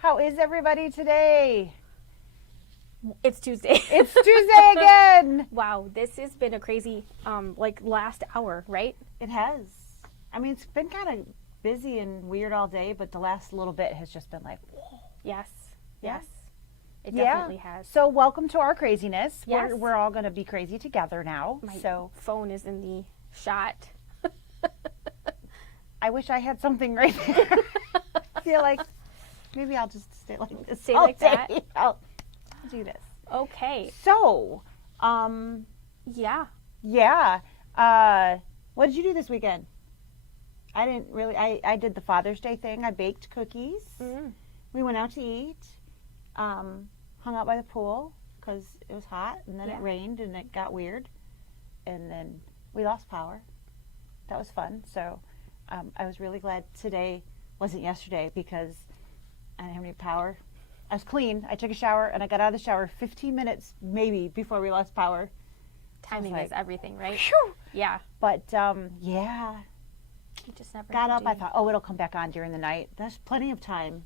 How is everybody today? It's Tuesday. It's Tuesday again. Wow, this has been a crazy, last hour, right? It has. I mean, it's been kind of busy and weird all day, but the last little bit has just been like, whoa. Yes. Yeah. It definitely has. So welcome to our craziness. Yes. We're all going to be crazy together now. My so phone is in the shot. I wish I had something right there. I feel like maybe I'll just stay like this. Stay all like day. that? I'll do this. Okay. So, Yeah. what did you do this weekend? I didn't really, I did the Father's Day thing. I baked cookies. Mm. We went out to eat, hung out by the pool because it was hot, and then it rained and it got weird, and then we lost power. That was fun. So I was really glad today wasn't yesterday because I didn't have any power. I was clean. I took a shower and I got out of the shower 15 minutes maybe before we lost power. Timing is everything, right? Phew! Yeah. But yeah, You just never got know, up. do I you? thought, oh, it'll come back on during the night. There's plenty of time.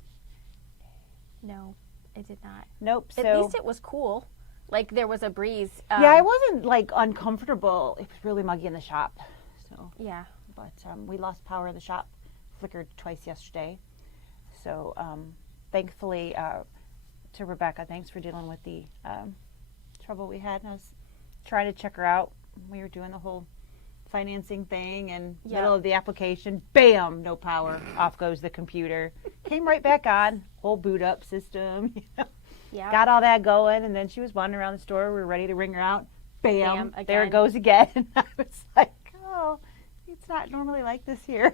No, it did not. Nope. So At least it was cool. Like there was a breeze. yeah, I wasn't like uncomfortable. It was really muggy in the shop. So Yeah. but we lost power in the shop. Flickered twice yesterday. So thankfully, to Rebecca, thanks for dealing with the trouble we had. And I was trying to check her out. We were doing the whole financing thing, and middle of the application, bam, no power. Off goes the computer. Came right back on. Whole boot up system. You know? Yeah. Got all that going, and then she was wandering around the store. We were ready to ring her out. Bam, Bam, there it again. goes again. I was like, oh, it's not normally like this here.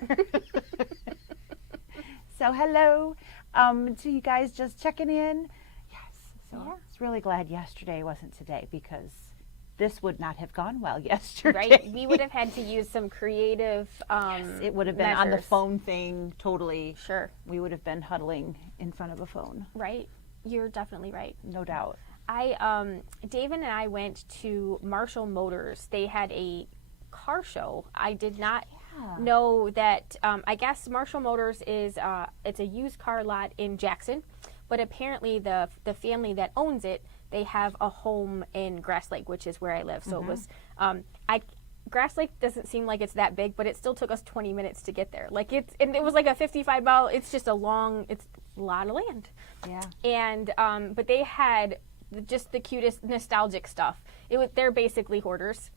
So hello to you guys just checking in. Yes, so I was really glad yesterday wasn't today because this would not have gone well yesterday. Right. We would have had to use some creative It would have been on the measures. phone thing, totally. Sure. We would have been huddling in front of a phone, Right. You're definitely right. no doubt. David and I went to Marshall Motors. They had a car show. I did not know that. I guess Marshall Motors is it's a used car lot in Jackson, but apparently the family that owns it, they have a home in Grass Lake, which is where I live. So it was Grass Lake doesn't seem like it's that big, but it still took us 20 minutes to get there. Like it was like a 55-mile. It's just it's a lot of land. Yeah. And but they had just the cutest nostalgic stuff. They're basically hoarders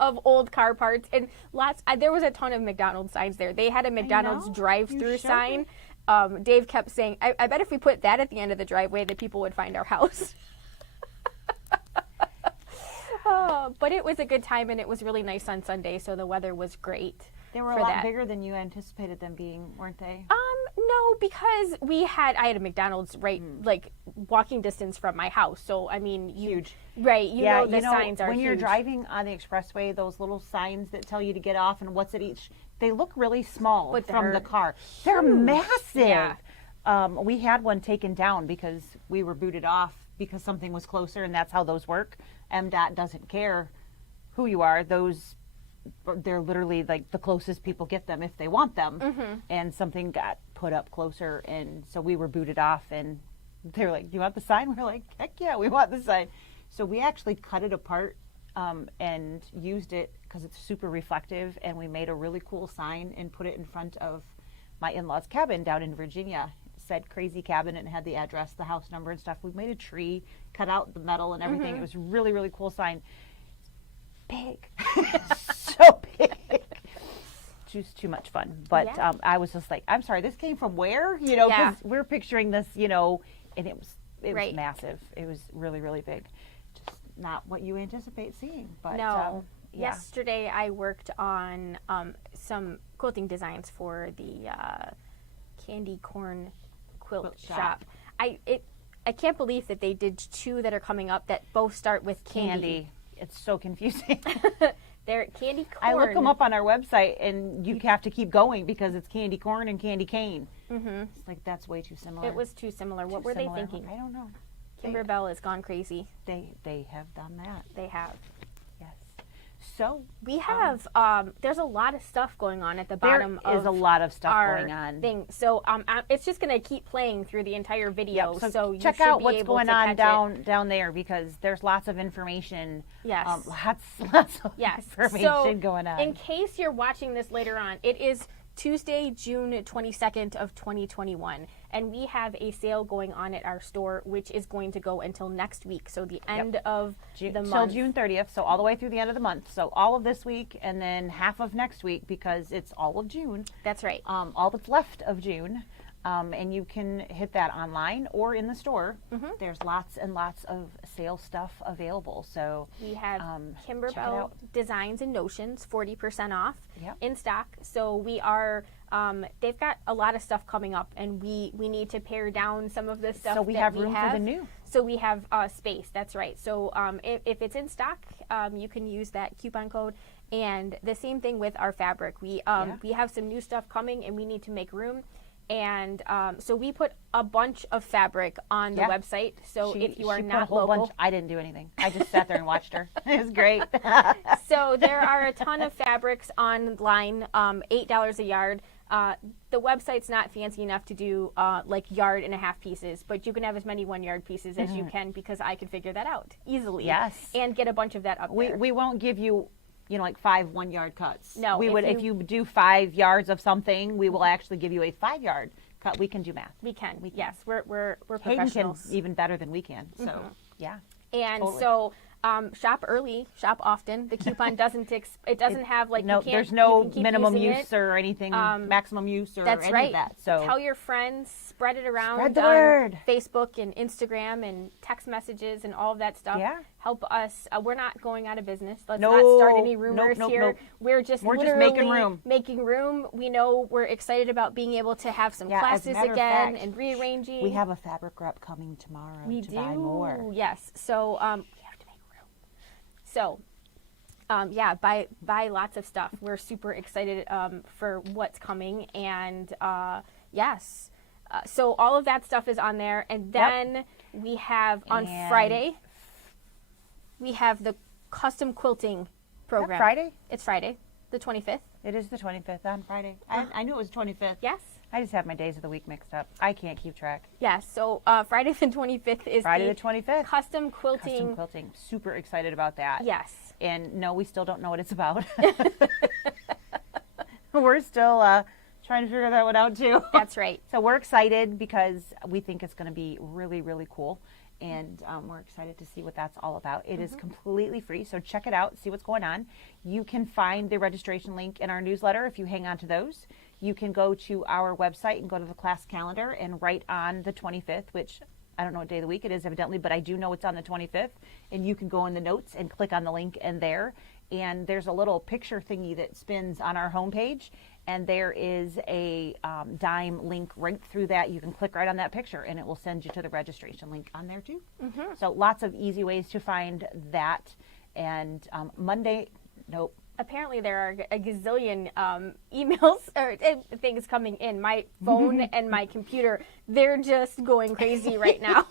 of old car parts and lots. There was a ton of McDonald's signs there. They had a McDonald's drive-through sign. Dave kept saying, I bet if we put that at the end of the driveway, that people would find our house. But it was a good time, and it was really nice on Sunday, so the weather was great. They were a lot bigger than you anticipated them being, weren't they? No, because I had a McDonald's right, like walking distance from my house. So I mean, Huge. Right? You know the signs are when huge. you're driving on the expressway, those little signs that tell you to get off and what's at each, they look really small But from they're the car. They're massive. Yeah. We had one taken down because we were booted off because something was closer, and that's how those work. MDOT doesn't care who you are. They're literally like the closest people get them if they want them. And something got put up closer, and so we were booted off, and they were like, do you want the sign? We were like, heck yeah, we want the sign. So we actually cut it apart and used it because it's super reflective, and we made a really cool sign and put it in front of my in-laws' cabin down in Virginia. It said Crazy Cabin and had the address, the house number and stuff. We made a tree, cut out the metal and everything. It was really, really cool sign. Big. So big. Just too much fun. But I was just like, I'm sorry, this came from where? You know, because we're picturing this, you know, and it was massive. It was really, really big. Just not what you anticipate seeing. But No. Yesterday I worked on some quilting designs for the candy corn quilt shop. I can't believe that they did two that are coming up that both start with candy. It's so confusing. They're candy corn. I look them up on our website, and you have to keep going because it's candy corn and candy cane. It's like, that's way too similar. It was too similar. What were they thinking? I don't know. Kimber Bell has gone crazy. They have done that. They have. Yes. So we have there's a lot of stuff going on at the there bottom is of a lot of stuff our going on. thing. So it's just going to keep playing through the entire video. Yep, So you check should out be what's able going to on catch down there, because there's lots of information. Yes. Lots of Yes. information So going on. in case you're watching this later on, it is Tuesday, June 22nd of 2021, and we have a sale going on at our store, which is going to go until next week. So the end of the Till month. June 30th, so all the way through the end of the month. So all of this week and then half of next week, because it's all of June. That's right. All that's left of June. And you can hit that online or in the store. There's lots and lots of sale stuff available. So We have check it Kimberbell out. Designs and Notions, 40% off Yep. in stock. So we are, they've got a lot of stuff coming up, and we need to pare down some of the stuff So we that have we room have. for the new. So we have space, that's right. So if it's in stock, you can use that coupon code. And the same thing with our fabric. We have some new stuff coming, and we need to make room. And so we put a bunch of fabric on the website. So if you are she put not a whole local, bunch. I didn't do anything. I just sat there and watched her. It was great. so there are a ton of fabrics online, $8 a yard. The website's not fancy enough to do like yard and a half pieces, but you can have as many 1 yard pieces as you can, because I could figure that out easily. Yes. And get a bunch of that up there. We won't give you, like 5 1-yard cuts. No, we if would. you- If you do 5 yards of something, we will actually give you a 5-yard cut. We can do math. We can. Yes, we're Hayden can professionals. even better than we can. So yeah. And totally. so shop early, shop often. The coupon doesn't it doesn't have like No, you can't, there's you no can keep minimum using use it. or anything, maximum use or That's any right. of that. So tell your friends, spread it around Spread the on word. Facebook and Instagram and text messages and all of that stuff. Yeah. Help us. We're not going out of business. Let's No. not start any rumors Nope, here. nope. We're just making literally room. Making room. We know we're excited about being able to have some Yeah, as a classes matter of again fact, and rearranging. we have a fabric rep coming tomorrow We to do. buy more. Yes. So we have to make room. So yeah, buy lots of stuff. We're super excited for what's coming, and yes. So all of that stuff is on there, and then we have on And- Friday. We have the custom quilting program. Friday? It's Friday, the 25th. It is the 25th on Friday. I knew it was 25th. Yes. I just have my days of the week mixed up. I can't keep track. Yes. So Friday the 25th is Friday the 25th. custom quilting. Custom quilting. Super excited about that. Yes. And no, we still don't know what it's about. We're still trying to figure that one out too. That's right. So we're excited because we think it's going to be really, really cool. And we're excited to see what that's all about. It is completely free, so check it out, see what's going on. You can find the registration link in our newsletter if you hang on to those. You can go to our website and go to the class calendar, and right on the 25th, which I don't know what day of the week it is evidently, but I do know it's on the 25th, and you can go in the notes and click on the link and there. And there's a little picture thingy that spins on our homepage, and there is a dime link right through that. You can click right on that picture, and it will send you to the registration link on there too. So lots of easy ways to find that. And nope. Apparently there are a gazillion emails or things coming in. My phone and my computer, they're just going crazy right now.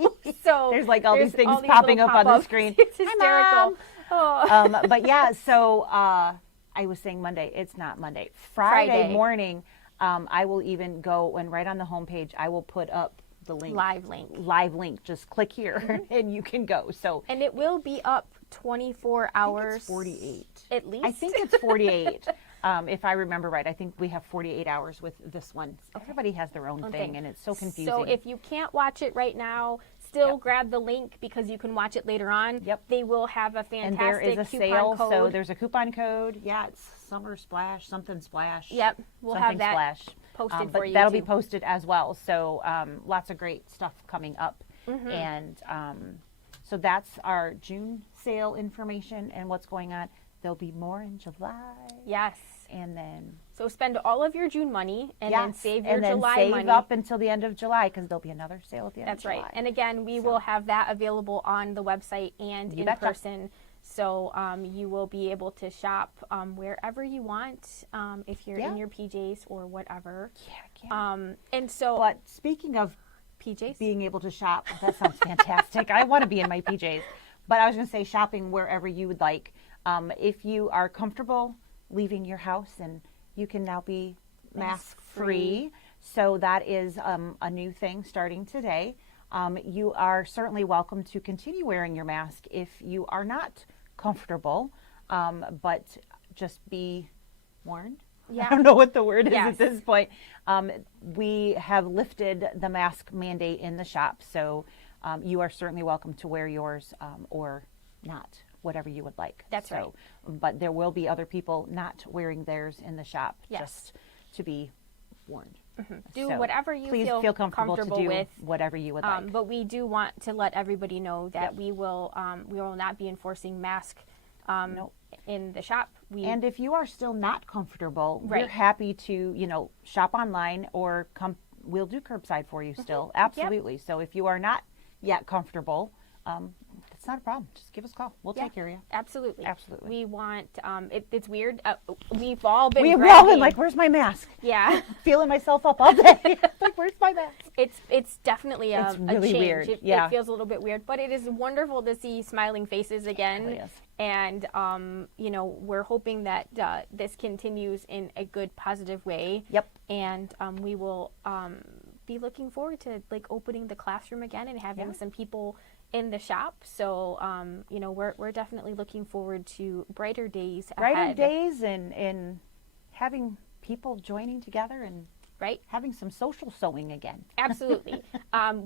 So There's like all these things all these popping little up on the pop-ups. screen. It's Hi, hysterical. Mom. Oh. But yeah, so I was saying Monday. It's not Monday. Friday morning, I will even go and right on the homepage, I will put up the link. Live link. Live link. Just click here and you can go. So And it will be up 24 hours. it's 48. At least. I think it's 48. If I remember right, I think we have 48 hours with this one. Everybody has their own thing, and it's so confusing. So if you can't watch it right now, still grab the link because you can watch it later on. Yep. They will have a fantastic and there is a coupon sale, code. so there's a coupon code. Yeah, it's Summer Splash, something Splash. Yep, we'll have something that Splash. posted but for you that'll too. be posted as well. So lots of great stuff coming up. Mm-hmm. And so that's our June sale information and what's going on. There'll be more in July. Yes. And then So spend all of your June money and then save your and then July save money. up until the end of July because there'll be another sale at the end That's of July. right. And again, we will have that available on the website and You in betcha. person. So you will be able to shop wherever you want if you're in your PJs or whatever. And so But speaking of PJs. being able to shop, that sounds fantastic. I want to be in my PJs. But I was going to say shopping wherever you would like. If you are comfortable leaving your house, and you can now be mask free. So that is a new thing starting today. You are certainly welcome to continue wearing your mask if you are not comfortable, but just be warned. Yeah. I don't know what the word is Yes. at this point. We have lifted the mask mandate in the shop, so you are certainly welcome to wear yours or not, whatever you would like. That's right. But there will be other people not wearing theirs in the shop, Yes. just to be warned. Do So whatever you please feel comfortable to do with. whatever you would like. But we do want to let everybody know that we will not be enforcing mask in the shop. And if you are still not comfortable, Right. we're happy to, shop online or come. We'll do curbside for you still. Absolutely. So if you are not yet comfortable, it's not a problem. Just give us a call. We'll take care of you. Absolutely. Absolutely. We want, it's weird. We've all been We've all grabbing. been like, where's my mask? Yeah. Feeling myself up all day. Like, where's my mask? It's definitely It's a really change. weird. It Yeah. feels a little bit weird, but it is wonderful to see smiling faces again. really is. And, we're hoping that this continues in a good, positive way. Yep. And we will be looking forward to opening the classroom again and having some people in the shop. So, we're definitely looking forward to brighter days Brighter ahead. days and having people joining together and Right? having some social sewing again. Absolutely.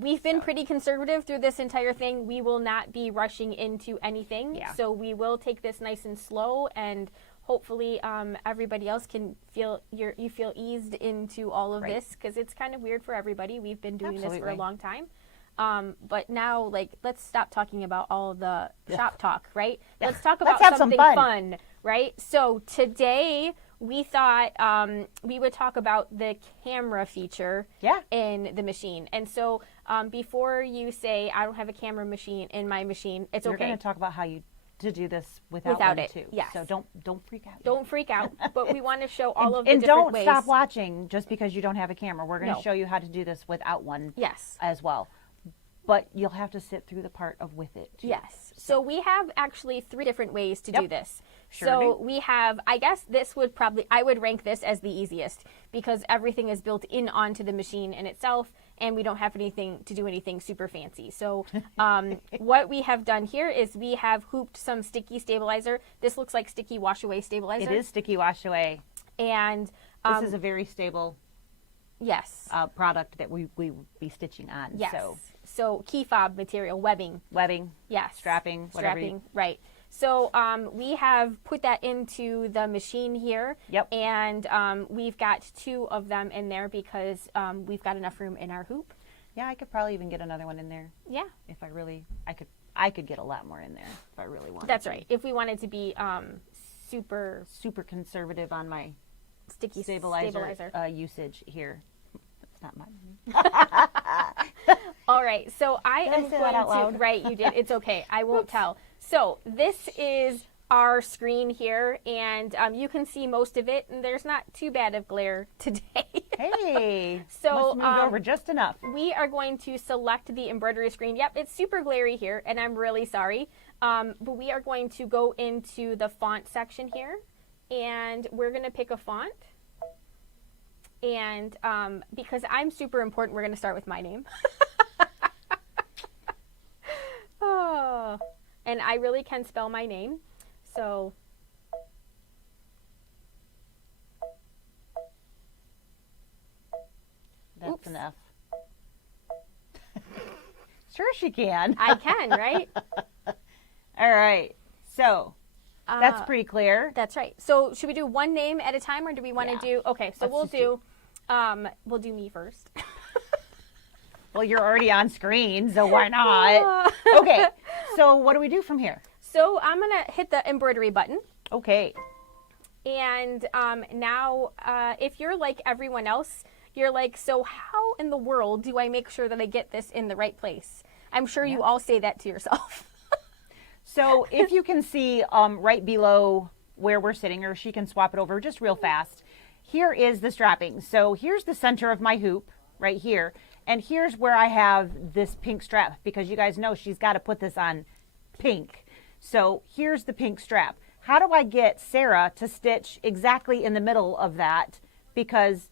We've been pretty conservative through this entire thing. We will not be rushing into anything. Yeah. So we will take this nice and slow, and hopefully everybody else can feel you feel eased into all of Right. this, because it's kind of weird for everybody. We've been doing this for a Absolutely. long time. But now, let's stop talking about all the shop talk, right? Yeah. Let's talk Let's about have some something fun. fun, right? So today we thought we would talk about the camera feature Yeah. in the machine. And so before you say, I don't have a camera machine in my machine, it's We're okay. going to talk about how to do this without Without one it, too. yes. So don't freak out. Don't freak out, but we want to show all of the and different don't ways. stop watching just because you don't have a camera. We're going to No. show you how to do this without one Yes. as well. But you'll have to sit through the part of with it too. Yes. So we have actually 3 different ways to do Yep. this. Sure So do. we have, I guess this would I would rank this as the easiest, because everything is built in onto the machine in itself, and we don't have to do anything super fancy. So what we have done here is we have hooped some sticky stabilizer. This looks like sticky wash away stabilizer. It is sticky wash away. And This is a very stable yes. product that we will be stitching on. Yes. So So key fob material, webbing. webbing, Yes. strapping, whatever. Strapping, right. So we have put that into the machine here. Yep. And we've got 2 of them in there because we've got enough room in our hoop. Yeah, I could probably even get another one in there Yeah, if I could get a lot more in there if I really wanted. that's to. right. If we wanted to be super Super conservative on my sticky stabilizer. Usage here. It's not mine. All right, so I Did I am say going that out to. loud? Right, you did. It's okay. I won't tell. So this is our screen here, and you can see most of it, and there's not too bad of glare today. Hey. So, must have moved over just enough. We are going to select the embroidery screen. Yep, it's super glary here, and I'm really sorry. But we are going to go into the font section here, and we're going to pick a font. And because I'm super important, we're going to start with my name. Oh, and I really can spell my name. So That's oops. an F. Sure she can. I can, right? All right. So that's Uh, pretty clear. That's right. So should we do one name at a time, or do we want to Yeah. do? Okay, so Let's just we'll do me first. Well, you're already on screen, so why not? Okay. So what do we do from here? So I'm gonna hit the embroidery button, Okay. and now if you're like everyone else, you're like, so how in the world do I make sure that I get this in the right place? I'm sure you all say that to yourself. So if you can see right below where we're sitting, or she can swap it over just real fast, here is the strapping. So here's the center of my hoop right here. And here's where I have this pink strap, because you guys know she's got to put this on pink. So here's the pink strap. How do I get Sarah to stitch exactly in the middle of that? Because,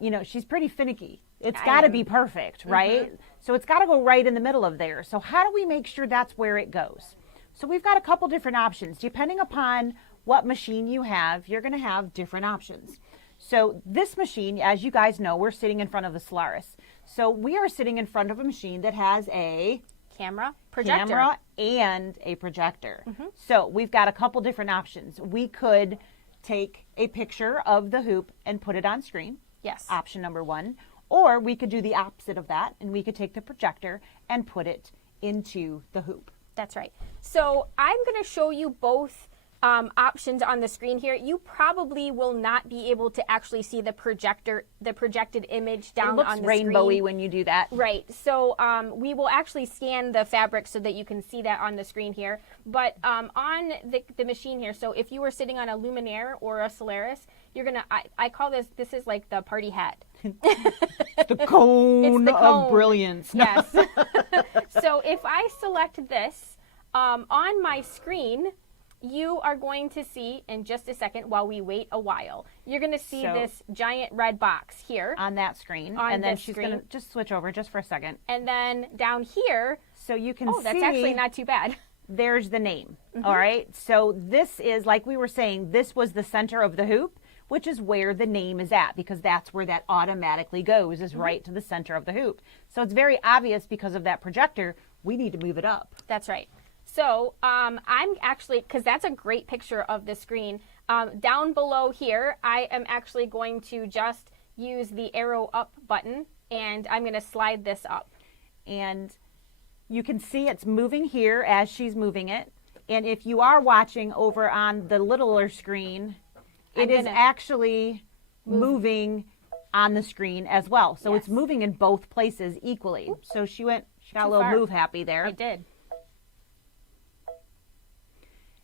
you know, she's pretty finicky. It's got to be perfect, right? So it's got to go right in the middle of there. So how do we make sure that's where it goes? So we've got a couple different options. Depending upon what machine you have, you're going to have different options. So this machine, as you guys know, we're sitting in front of the Solaris. So we are sitting in front of a machine that has a camera and a projector. So we've got a couple different options. We could take a picture of the hoop and put it on screen. Yes. Option number one. Or we could do the opposite of that, and we could take the projector and put it into the hoop. That's right. So I'm going to show you both options on the screen here. You probably will not be able to actually see the projected image down on the screen. It looks rainbowy when you do that. Right. So we will actually scan the fabric so that you can see that on the screen here. But on the machine here, so if you were sitting on a Luminaire or a Solaris, you're going to, I call this is like the party hat. The cone of brilliance. Yes. So if I select this on my screen, you are going to see in just a second while we wait a while. You're going to see this giant red box here. On that screen. And then she's going to just switch over just for a second. And then down here. So you can see. Oh, that's actually not too bad. There's the name. All right. So this is, like we were saying, this was the center of the hoop, which is where the name is at, because that's where that automatically goes, is right to the center of the hoop. So it's very obvious because of that projector, we need to move it up. That's right. So I'm actually, because that's a great picture of the screen, down below here, I am actually going to just use the arrow up button, and I'm going to slide this up. And you can see it's moving here as she's moving it. And if you are watching over on the littler screen, it is actually moving on the screen as well. So it's moving in both places equally. Oops. So she got a little move happy there. I did.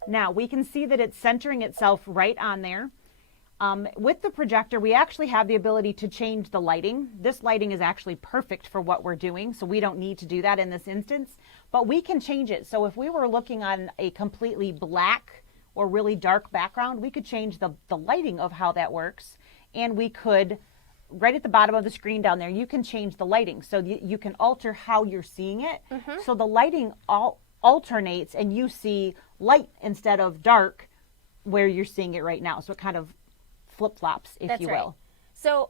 Now we can see that it's centering itself right on there. With the projector, we actually have the ability to change the lighting. This lighting is actually perfect for what we're doing, so we don't need to do that in this instance. But we can change it. So if we were looking on a completely black or really dark background, we could change the lighting of how that works. And we could, right at the bottom of the screen down there, you can change the lighting. So you can alter how you're seeing it. So the lighting alternates and you see light instead of dark where you're seeing it right now. So it kind of flip-flops, if you will. So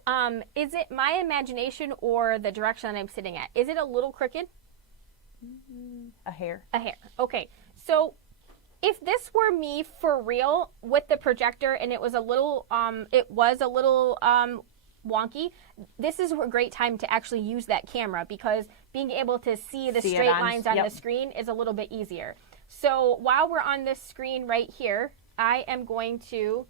is it my imagination or the direction that I'm sitting at? Is it a little crooked? A hair. A hair. Okay. So if this were me for real with the projector and it was a little wonky, this is a great time to actually use that camera, because being able to see the straight lines on the screen is a little bit easier. So while we're on this screen right here, I am going to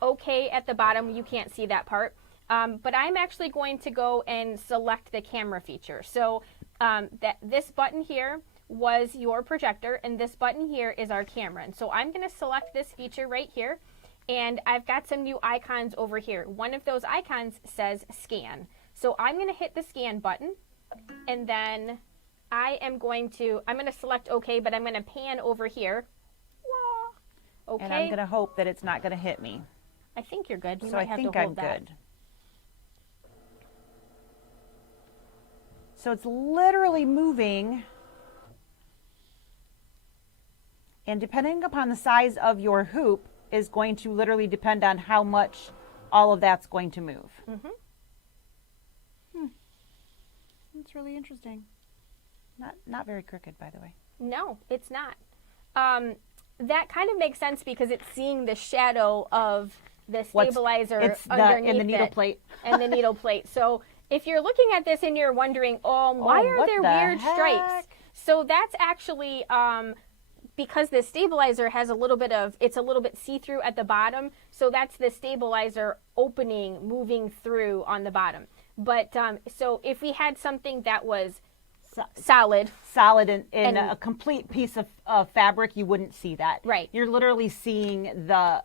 OK at the bottom. You can't see that part. But I'm actually going to go and select the camera feature. So this button here was your projector, and this button here is our camera. And so I'm going to select this feature right here, and I've got some new icons over here. One of those icons says scan. So I'm going to hit the scan button, and then I'm going to select OK, but I'm going to pan over here. OK. And I'm going to hope that it's not going to hit me. I think you're good. You so might I have think to hold I'm that. good. So it's literally moving. And depending upon the size of your hoop is going to literally depend on how much all of that's going to move. That's really interesting. Not very crooked, by the way. No, it's not. That kind of makes sense because it's seeing the shadow of the stabilizer underneath in the needle plate. And the needle plate. So if you're looking at this and you're wondering, why are there weird stripes? So that's actually because the stabilizer has it's a little bit see-through at the bottom. So that's the stabilizer opening, moving through on the bottom. But so if we had something that was solid in a complete piece of fabric, you wouldn't see that. Right. You're literally seeing the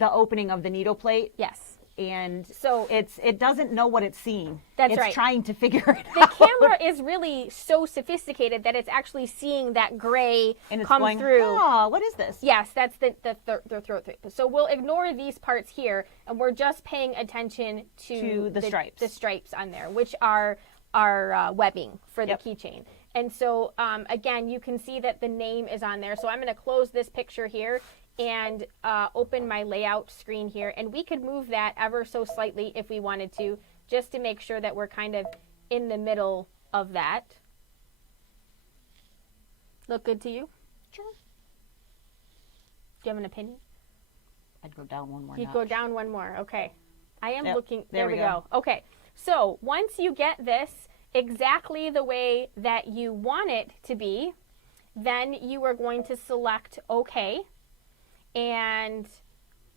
opening of the needle plate. Yes. and So- it doesn't know what it's seeing. That's it's right. trying to figure it The out. camera is really so sophisticated that it's actually seeing that gray And it's come going, through. oh, what is this? Yes, that's the throat. So we'll ignore these parts here, and we're just paying attention To the stripes. The stripes on there, which are webbing for the Yep. keychain. And so, again, you can see that the name is on there. So I'm going to close this picture here and open my layout screen here. And we could move that ever so slightly if we wanted to, just to make sure that we're kind of in the middle of that. Look good to you? Sure. Do you have an opinion? I'd go down one more You'd notch. go down one more. Okay. I am Yep, looking. there There we we go. go. Okay. So once you get this exactly the way that you want it to be, then you are going to select OK. And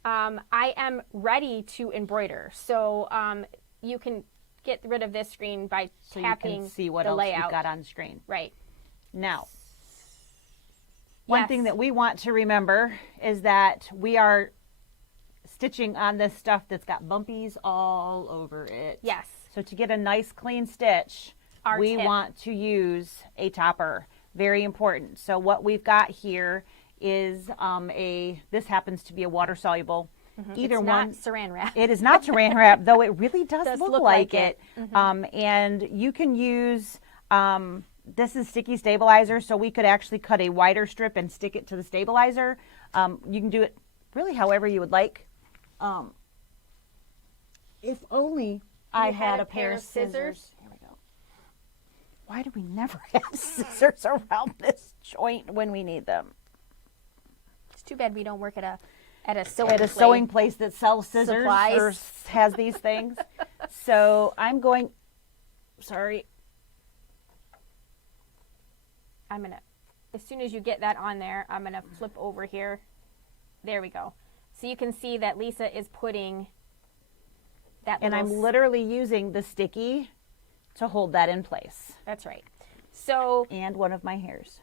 I am ready to embroider. So you can get rid of this screen by So tapping you can see what the else layout. you've got on the screen. Right. Now, one Yes. thing that we want to remember is that we are stitching on this stuff that's got bumpies all over it. Yes. So to get a nice clean stitch, Our we tip. want to use a topper. Very important. So what we've got here is this happens to be a water soluble. Either It's one. not saran wrap. It is not saran wrap, though it really does, Does look, look like like it. it. And you can use, this is sticky stabilizer, so we could actually cut a wider strip and stick it to the stabilizer. You can do it really however you would like. If only I had a pair of scissors. Here we go. Why do we never have scissors around this joint when we need them? It's too bad we don't work at a At a sewing place that sells scissors Supplies. or has these things. So I'm going, sorry. I'm gonna, as soon as you get that on there, I'm gonna flip over here. There we go. So you can see that Lisa is putting that And I'm little literally using the sticky to hold that in place. That's right. So And one of my hairs.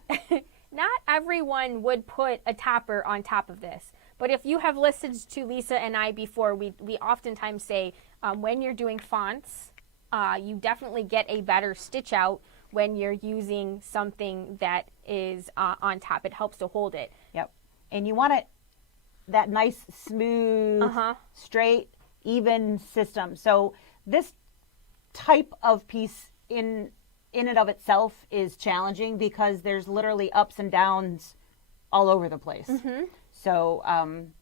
not everyone would put a topper on top of this. But if you have listened to Lisa and I before, we oftentimes say when you're doing fonts, you definitely get a better stitch out when you're using something that is on top. It helps to hold it. Yep. And you want it that nice, smooth, straight, even system. So this type of piece in and of itself is challenging because there's literally ups and downs all over the place. So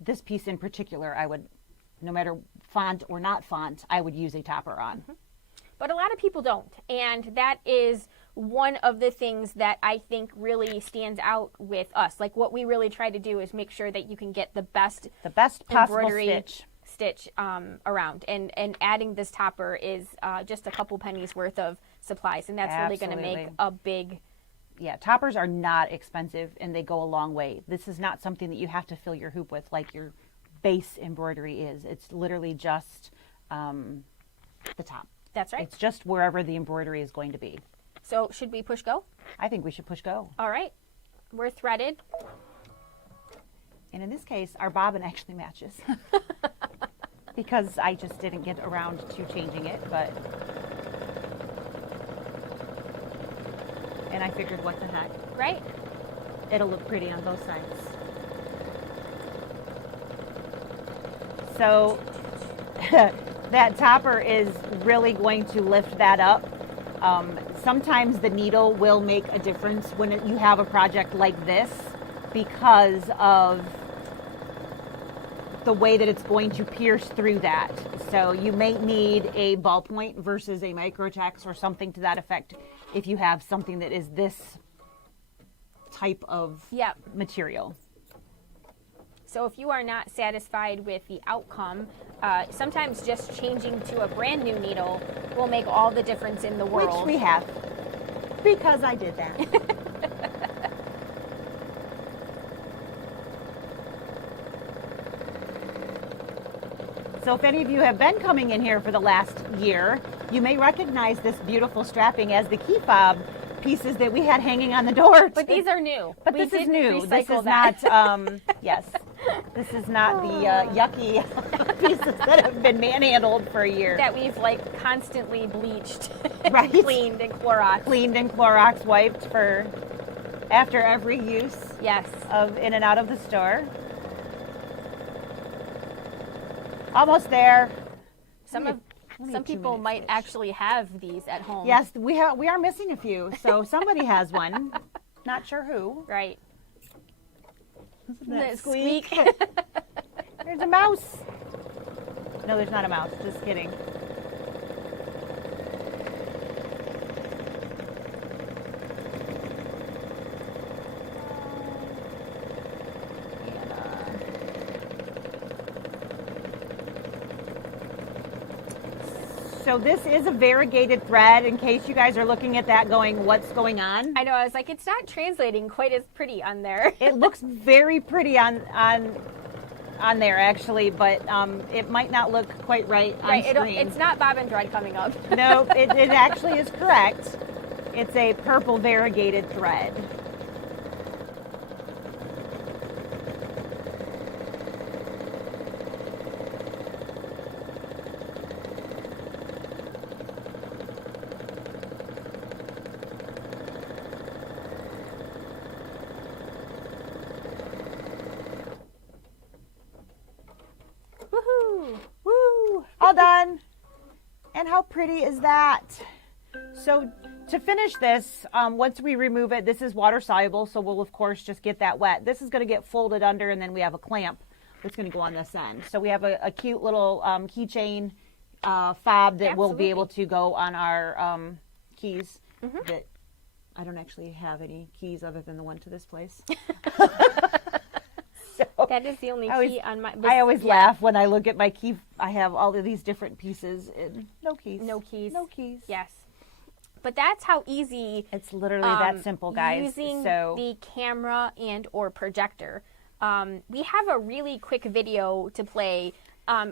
this piece in particular, I would, no matter font or not font, I would use a topper on. But a lot of people don't. And that is one of the things that I think really stands out with us. Like what we really try to do is make sure that you can get the best possible embroidery stitch. around. And adding this topper is just a couple pennies worth of supplies. And that's really going to make Absolutely. a big... Yeah, toppers are not expensive and they go a long way. This is not something that you have to fill your hoop with like your base embroidery is. It's literally just the top. That's right. It's just wherever the embroidery is going to be. So should we push go? I think we should push go. All right. We're threaded. And in this case, our bobbin actually matches. Because I just didn't get around to changing it, but... And I figured, what the heck? Right? It'll look pretty on both sides. So that topper is really going to lift that up. Sometimes the needle will make a difference when you have a project like this because of the way that it's going to pierce through that. So you may need a ballpoint versus a microtex or something to that effect if you have something that is this type of material. So if you are not satisfied with the outcome, sometimes just changing to a brand new needle will make all the difference in the world. Which we have, because I did that. So if any of you have been coming in here for the last year, you may recognize this beautiful strapping as the Key Fob pieces that we had hanging on the door. But these are new. But We this is didn't new. This recycle is that. not, yes. This is not the yucky pieces that have been manhandled for a year. That we've like constantly bleached, Right. cleaned, and Clorox. Cleaned and Clorox wiped for after every use Yes. of in and out of the store. Almost there. Some people might actually have these at home. Yes, we are missing a few. So somebody has one. Not sure who. Right. Isn't that The squeak? squeak. There's a mouse. No, there's not a mouse. Just kidding. So this is a variegated thread, in case you guys are looking at that going, what's going on? I know. I was like, it's not translating quite as pretty on there. It looks very pretty on there, actually, but it might not look quite right on screen. It's not bob and thread coming up. No, it actually is correct. It's a purple variegated thread. Woohoo! Woo! All done. And how pretty is that? So to finish this, once we remove it, this is water soluble, so we'll of course just get that wet. This is going to get folded under, and then we have a clamp that's going to go on this end. So we have a cute little keychain fob that will be able to go on our keys. That I don't actually have any keys other than the one to this place. That is the only key on my... I always laugh when I look at my key. I have all of these different pieces and no keys. No keys. No keys. Yes. But that's how easy... It's literally that simple, guys. Using so the camera and or projector. We have a really quick video to play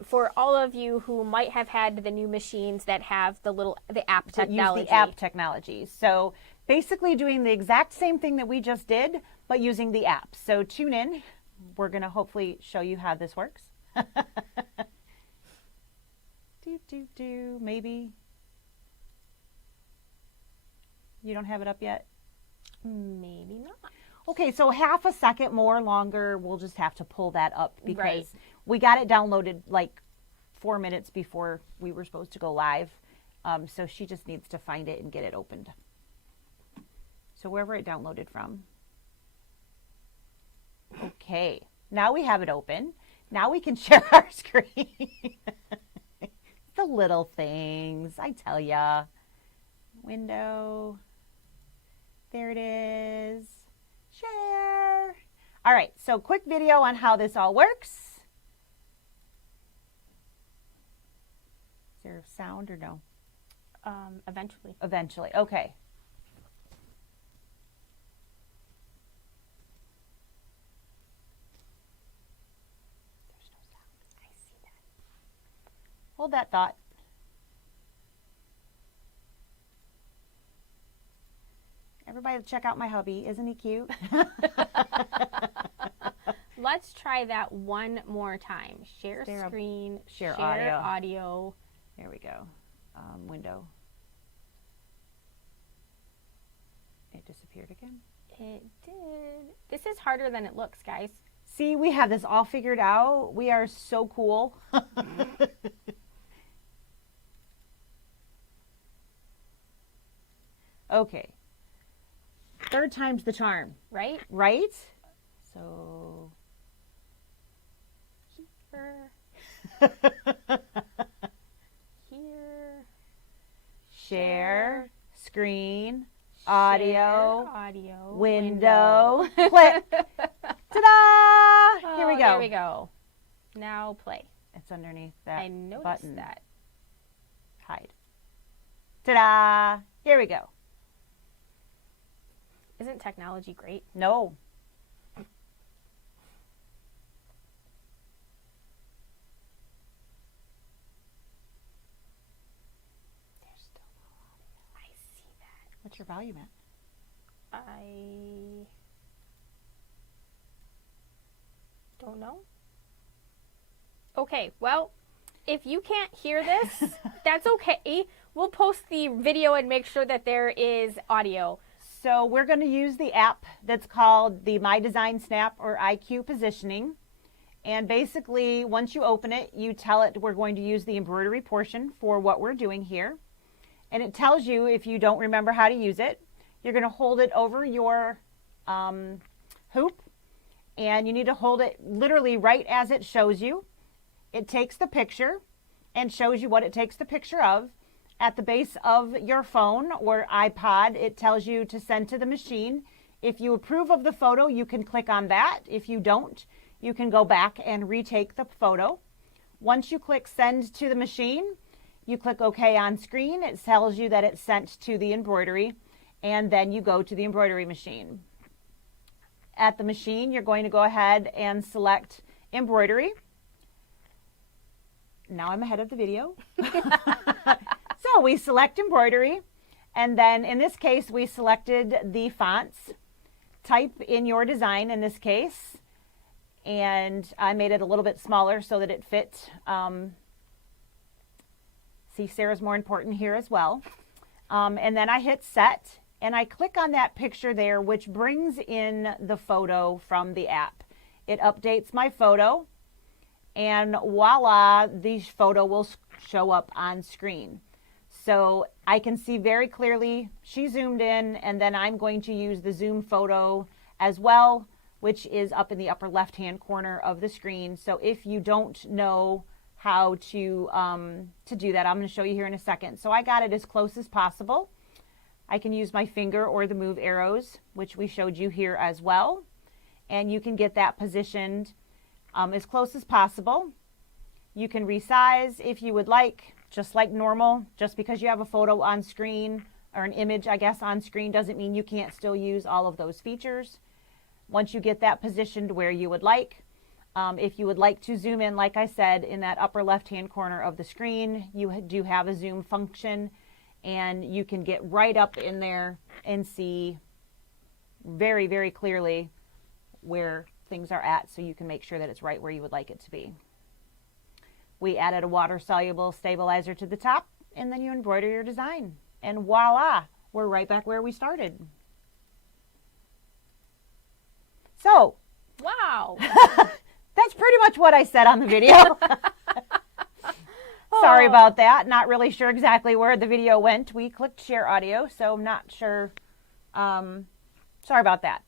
for all of you who might have had the new machines that have the app technology. Use the app technology. So basically doing the exact same thing that we just did, but using the app. So tune in. We're going to hopefully show you how this works. Maybe. You don't have it up yet? Maybe not. Okay, so half a second more longer, we'll just have to pull that up because Right. we got it downloaded like 4 minutes before we were supposed to go live. So she just needs to find it and get it opened. So wherever it downloaded from. Okay, now we have it open. Now we can share our screen. The little things, I tell ya. Window. There it is. Share. All right, so quick video on how this all works. Is there sound or no? Eventually. Eventually, okay. There's no sound. I see that. Hold that thought. Everybody check out my hubby. Isn't he cute? Let's try that one more time. Share screen, share audio. audio. There we go. Window. It disappeared again. It did. This is harder than it looks, guys. See, we have this all figured out. We are so cool. Okay. Third time's the charm. Right? Right? So. Here. Here. Share. Screen. Audio. Audio. Window. Click. Ta-da! Here we go. There we go. Now play. It's underneath that I noticed button. that. Hide. Ta-da! Here we go. Isn't technology great? No. There's still no audio. I see that. What's your volume at? I don't know. Okay, well, if you can't hear this, that's okay. We'll post the video and make sure that there is audio. So we're going to use the app that's called the My Design Snap or IQ Positioning. And basically, once you open it, you tell it we're going to use the embroidery portion for what we're doing here. And it tells you, if you don't remember how to use it, you're going to hold it over your hoop. And you need to hold it literally right as it shows you. It takes the picture and shows you what it takes the picture of. At the base of your phone or iPod, it tells you to send to the machine. If you approve of the photo, you can click on that. If you don't, you can go back and retake the photo. Once you click send to the machine, you click OK on screen. It tells you that it's sent to the embroidery, and then you go to the embroidery machine. At the machine, you're going to go ahead and select embroidery. Now I'm ahead of the video. So we select embroidery, and then in this case, we selected the fonts. Type in your design in this case, and I made it a little bit smaller so that it fit. See, Sarah's more important here as well. And then I hit set, and I click on that picture there, which brings in the photo from the app. It updates my photo, and voila, the photo will show up on screen. So I can see very clearly she zoomed in, and then I'm going to use the zoom photo as well, which is up in the upper left-hand corner of the screen. So if you don't know how to do that, I'm going to show you here in a second. So I got it as close as possible. I can use my finger or the move arrows, which we showed you here as well. And you can get that positioned as close as possible. You can resize if you would like, just like normal. Just because you have a photo on screen, or an image, I guess, on screen, doesn't mean you can't still use all of those features. Once you get that positioned where you would like, if you would like to zoom in, like I said, in that upper left-hand corner of the screen, you do have a zoom function, and you can get right up in there and see very, very clearly where things are at, so you can make sure that it's right where you would like it to be. We added a water-soluble stabilizer to the top, and then you embroider your design. And voila, we're right back where we started. So, wow. That's pretty much what I said on the video. Sorry about that. Not really sure exactly where the video went. We clicked share audio, so I'm not sure. Sorry about that.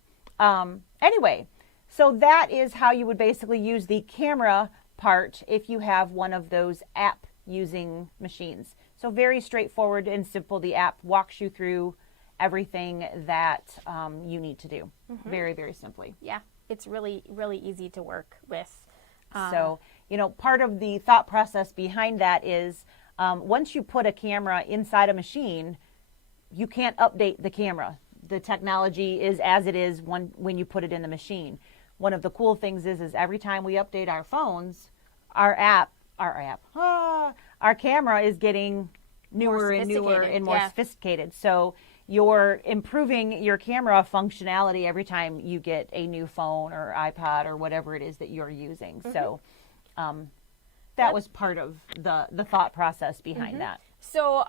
Anyway, so that is how you would basically use the camera part if you have one of those app using machines. So very straightforward and simple. The app walks you through everything that you need to do. Very, very simply. Yeah, it's really, really easy to work with. So, you know, part of the thought process behind that is once you put a camera inside a machine, you can't update the camera. The technology is as it is when you put it in the machine. One of the cool things is every time we update our phones, our camera is getting newer and newer and more sophisticated. So you're improving your camera functionality every time you get a new phone or iPod or whatever it is that you're using. So that was part of the thought process behind that. So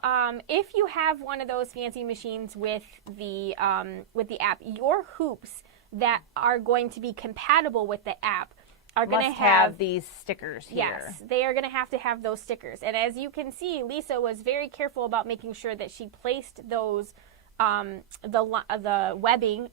if you have one of those fancy machines with the app, your hoops that are going to be compatible with the app are going to have these stickers here. Yes, they are going to have those stickers. And as you can see, Lisa was very careful about making sure that she placed those the webbing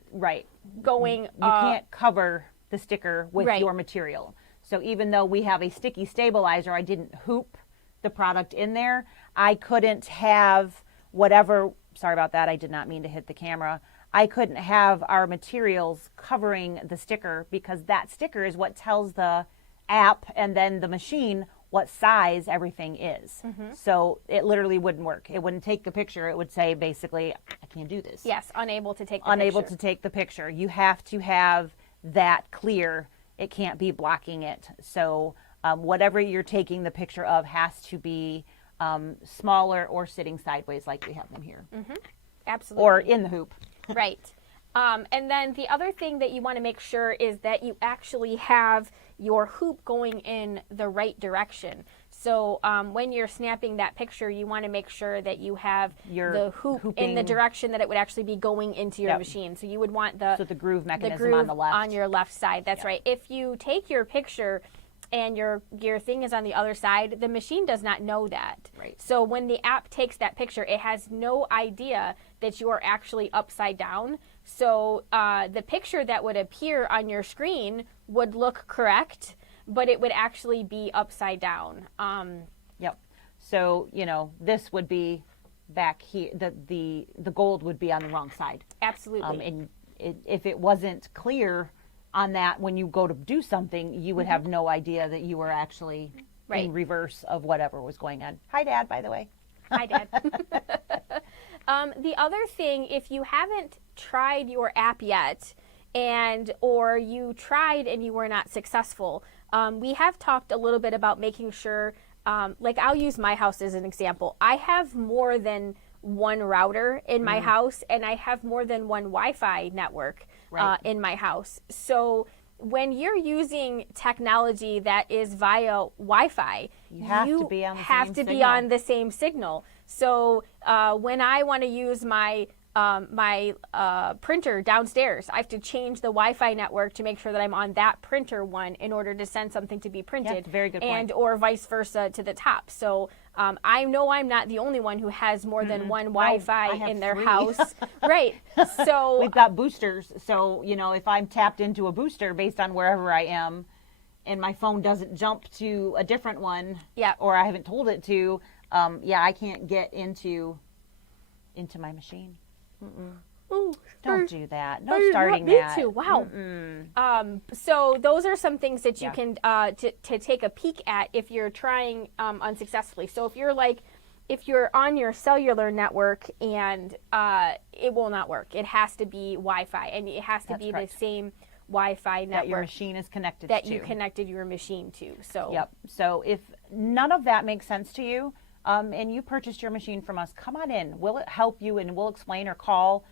going. You can't cover the sticker with your material. So even though we have a sticky stabilizer, I didn't hoop the product in there. I couldn't have whatever. Sorry about that. I did not mean to hit the camera. I couldn't have our materials covering the sticker because that sticker is what tells the app and then the machine what size everything is. So it literally wouldn't work. It wouldn't take the picture. It would say basically, I can't do this. Yes, unable to take the Unable picture. to take the picture. You have to have that clear. It can't be blocking it. So whatever you're taking the picture of has to be smaller or sitting sideways like we have them here. Absolutely. Or in the hoop. Right. And then the other thing that you want to make sure is that you actually have your hoop going in the right direction. So when you're snapping that picture, you want to make sure that you have the hoop in the direction that it would actually be going into your machine. So you would want the groove mechanism on the left. On your left side. That's right. If you take your picture and your thing is on the other side, the machine does not know that. Right. So when the app takes that picture, it has no idea that you are actually upside down. So the picture that would appear on your screen would look correct, but it would actually be upside down. Yep. So, this would be back here. The gold would be on the wrong side. Absolutely. And if it wasn't clear on that when you go to do something, you would have no idea that you were actually in reverse of whatever was going on. Hi, Dad, by the way. Hi, Dad. The other thing, if you haven't tried your app yet, or you tried and you were not successful, we have talked a little bit about making sure, like I'll use my house as an example. I have more than one router in my house, and I have more than one Wi-Fi network in my house. So when you're using technology that is via Wi-Fi, you have to be on the same signal. So when I want to use my printer downstairs, I have to change the Wi-Fi network to make sure that I'm on that printer one in order to send something to be printed. That's a very good point. And or vice versa to the top. So I know I'm not the only one who has more than one Wi-Fi in their house. Right. So we've got boosters. So, if I'm tapped into a booster based on wherever I am and my phone doesn't jump to a different one, or I haven't told it to, I can't get into my machine. Ooh, don't do that. No starting that. Me too. Wow. So those are some things that you can to take a peek at if you're trying unsuccessfully. So if you're on your cellular network and it will not work, it has to be Wi-Fi, and it has to be the same Wi-Fi network that your machine is connected that to. you connected your machine to. So So if none of that makes sense to you, and you purchased your machine from us, come on in. We'll help you and we'll explain or call.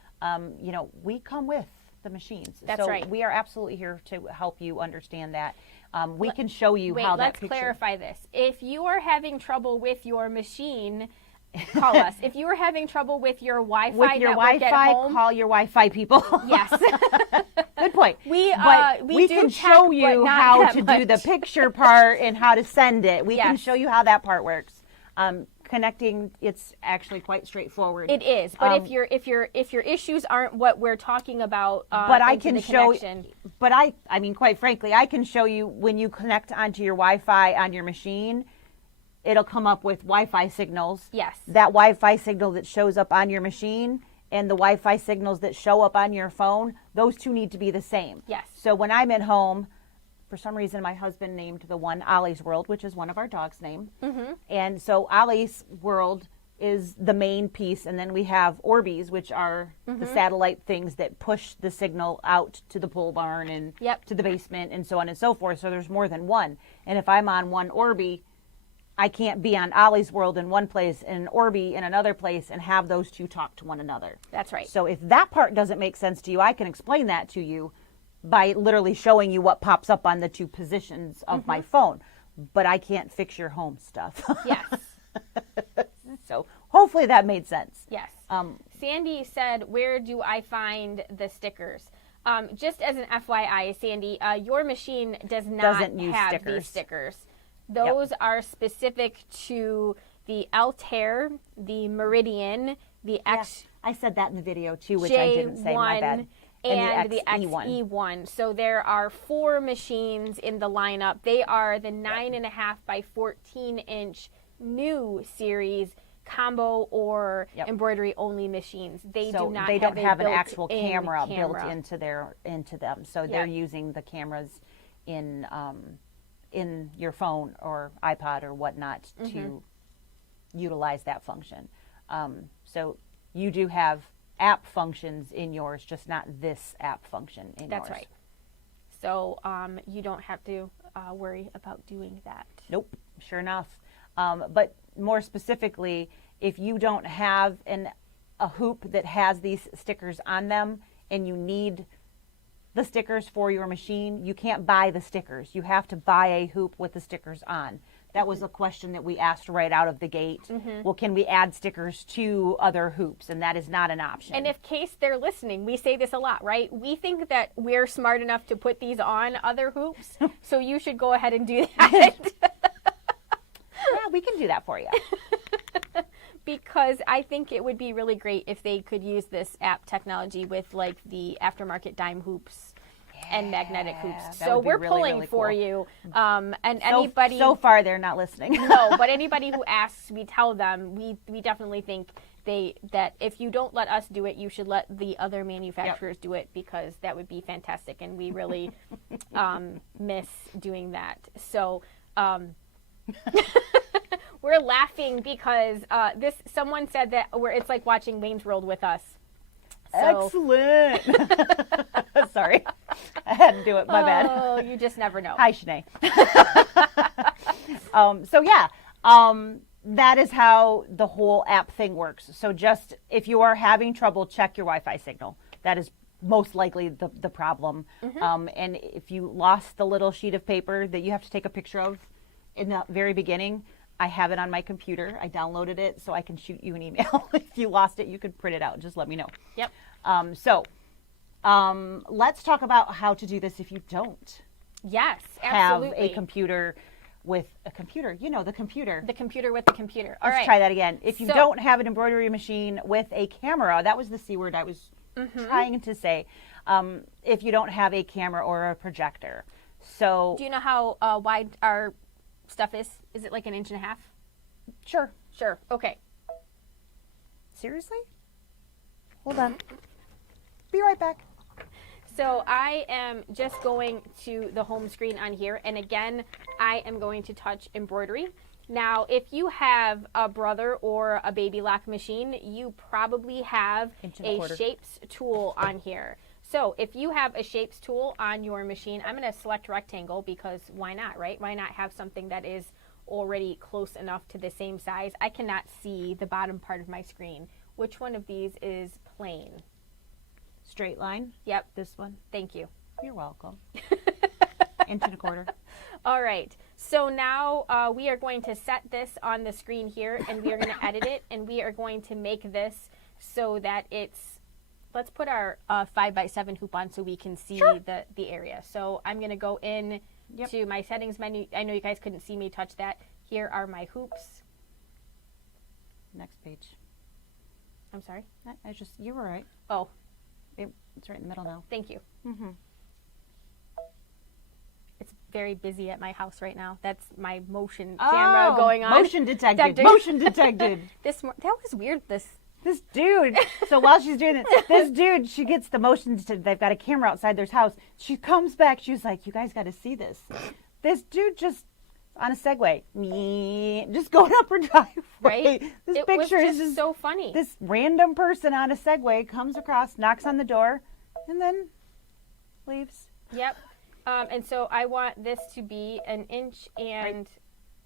We come with the machines. That's right. We are absolutely here to help you understand that. We can show you how that picture. Let's clarify this. If you are having trouble with your machine, call us. If you are having trouble with your Wi-Fi network at home, call your Wi-Fi people. Yes. Good point. We can show you how to do the picture part and how to send it. We can show you how that part works. Connecting, it's actually quite straightforward. It is, but if your issues aren't what we're talking about, but I can show you. But I mean, quite frankly, I can show you when you connect onto your Wi-Fi on your machine, it'll come up with Wi-Fi signals. Yes. That Wi-Fi signal that shows up on your machine and the Wi-Fi signals that show up on your phone, those two need to be the same. Yes. So when I'm at home, for some reason, my husband named the one Ollie's World, which is one of our dogs' name. And so Ollie's World is the main piece, and then we have Orbeez, which are the satellite things that push the signal out to the pole barn and to the basement and so on and so forth. So there's more than one. And if I'm on one Orbeez, I can't be on Ollie's World in one place and an Orbeez in another place and have those two talk to one another. That's right. So if that part doesn't make sense to you, I can explain that to you by literally showing you what pops up on the two positions of my phone. But I can't fix your home stuff. Yes. So hopefully that made sense. Yes. Sandy said, where do I find the stickers? Just as an FYI, Sandy, your machine doesn't have these stickers. Those are specific to the Altair, the Meridian, the X. I said that in the video too, which I didn't say, my bad. And the XE1. So there are 4 machines in the lineup. They are the 9.5 by 14 inch new series combo or embroidery only machines. They don't have an actual camera built into them. So they're using the cameras in your phone or iPod or whatnot to utilize that function. So you do have app functions in yours, just not this app function in yours. That's right. So you don't have to worry about doing that. Nope, sure enough. But more specifically, if you don't have a hoop that has these stickers on them and you need the stickers for your machine, you can't buy the stickers. You have to buy a hoop with the stickers on. That was a question that we asked right out of the gate. Well, can we add stickers to other hoops? And that is not an option. And if case they're listening, we say this a lot, right? We think that we're smart enough to put these on other hoops, so you should go ahead and do that. Yeah, we can do that for you. Because I think it would be really great if they could use this app technology with like the aftermarket dime hoops and magnetic hoops. that So would be we're really, pulling really for cool. you. And anybody So far, they're not listening. no, but anybody who asks, we tell them we definitely think that if you don't let us do it, you should let the other manufacturers do it, because that would be fantastic, and we really miss doing that. So we're laughing because someone said that it's like watching Wayne's World with us. So, Excellent. Sorry, I had to do it. My bad. Oh, you just never know. Hi, Shanae. So yeah, that is how the whole app thing works. So just if you are having trouble, check your Wi-Fi signal. That is most likely the problem. And if you lost the little sheet of paper that you have to take a picture of in the very beginning, I have it on my computer. I downloaded it so I can shoot you an email. If you lost it, you can print it out. Just let me know. Yep. Let's talk about how to do this if you don't Yes, have absolutely. a computer with a computer. You know, the computer. The computer with the computer. All Let's right. try that again. If you So- don't have an embroidery machine with a camera, that was the C word I was trying to say. If you don't have a camera or a projector. So, Do you know how wide our stuff is? Is it like 1.5 inches? sure. Sure. Okay. Seriously? Hold on. Be right back. So I am just going to the home screen on here, and again, I am going to touch embroidery. Now, if you have a brother or a baby lock machine, you probably have Inch and a a quarter. shapes tool on here. So if you have a shapes tool on your machine, I'm going to select rectangle, because why not, right? Why not have something that is already close enough to the same size? I cannot see the bottom part of my screen. Which one of these is plain? Straight line. Yep. This one. Thank you. You're welcome. Inch and a quarter. All right. So now we are going to set this on the screen here, and we are going to edit it, and we are going to make this so that it's, let's put our 5x7 hoop on so we can see the area. So I'm going to go in to my settings menu. I know you guys couldn't see me touch that. Here are my hoops. Next page. I'm sorry. You were right. Oh, It's right in the middle now. thank you. Mm-hmm. It's very busy at my house right now. That's my motion camera going on. Motion detected. Detected. Motion detected. That was weird. This dude. So while she's doing it, this dude, she gets the motion detected. They've got a camera outside their house. She comes back. She's like, "You guys got to see this. This dude just on a Segway, just going up her driveway. Right? This It picture was is just so funny. This random person on a Segway comes across, knocks on the door, and then leaves. Yep. And so I want this to be 1 inch and